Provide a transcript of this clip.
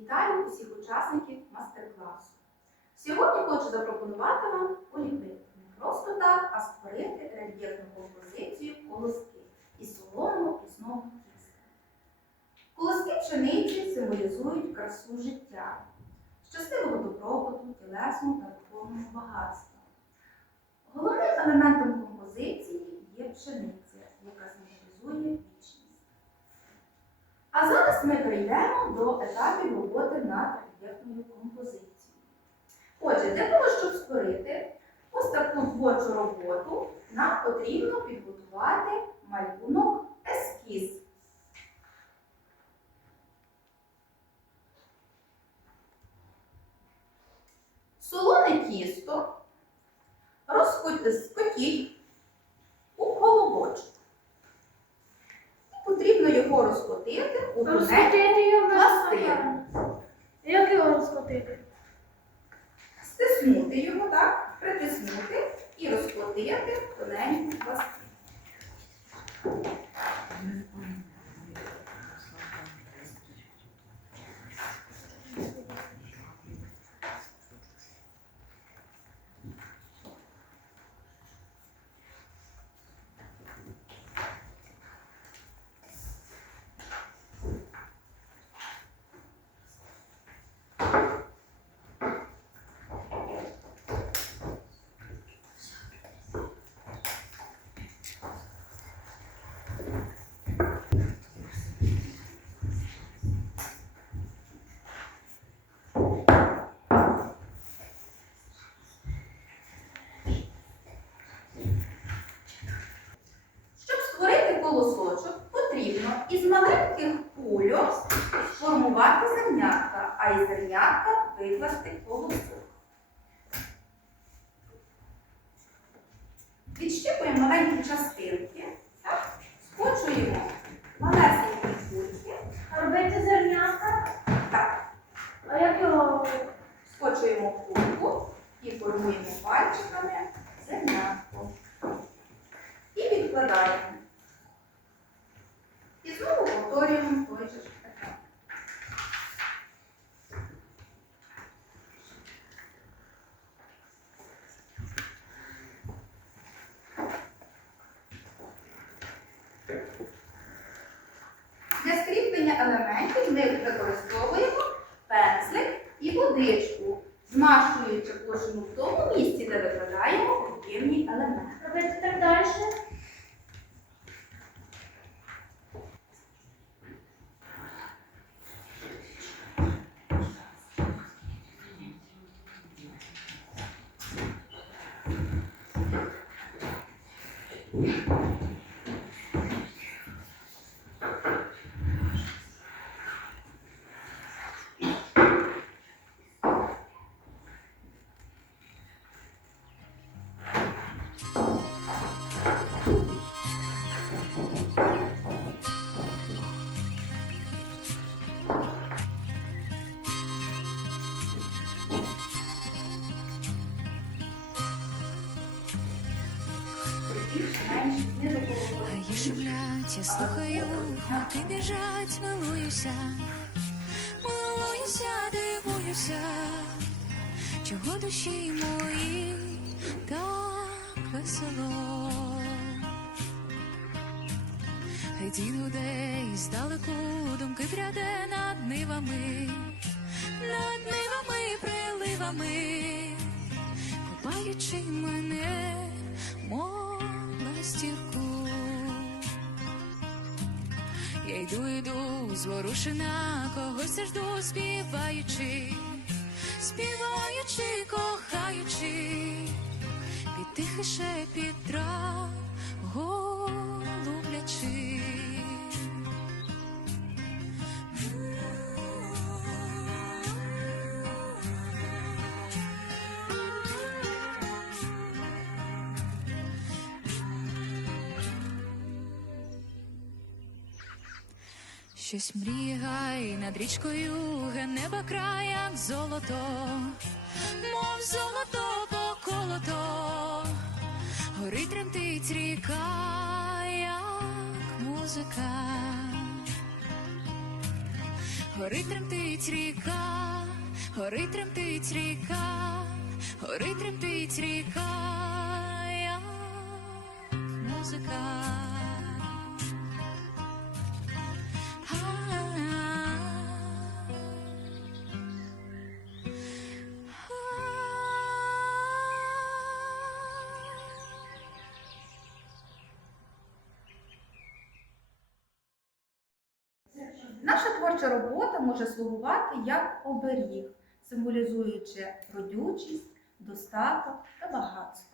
Вітаю усіх учасників мастер-класу. Сьогодні хочу запропонувати вам поліпити не просто так, а створити рельєфну композицію колоски із солоного пісного тіста. Колоски пшениці символізують красу життя, щасливого добробуту, тілесного та духовного багатства. Головним елементом композиції є пшениця, А зараз ми прийдемо до етапів роботи над рельєфною композицією. Отже, для того, щоб створити ось таку творчу роботу, нам потрібно підготувати малюнок ескіз. Його розкотити у Розкотити його пластину. Як його розкотити? стиснути його, так, притиснути і розкотити тоненьку пластину. Щоб створити колосочок, потрібно із маленьких кульок сформувати зернятка, а із зернятка викласти колосок. Відщипуємо маленькі частинки, так, скочуємо малесенькі кульки, Робити зернятка? так, А як його? скочуємо кульку і формуємо пальчиками зернятко. І відкладаємо. Елементів ми використовуємо пензлик і водичку, змащуючи площину в тому місці, де викладаємо об'ємні елементи. Робити так далі? Більше, менше, допомогли. Гаї я слухаю, мати біжать, милуюся, милуюся, дивуюся, чого душі мої так весело. Діду десь здалеку думки пряде над нивами, над нивами, приливами, купаючи мене, мов. Я йду, йду, зворушена, когось жду, співаючи, співаючи, кохаючи, під тихий шепіт Щось мріє гай над річкою, ге неба край, як золото, мов золото поколото, горить тремтить ріка, як музика. горить тремтить ріка, горить тремтить ріка, горить тремтить ріка, як музика. Творча робота може слугувати як оберіг, символізуючи родючість, достаток та багатство.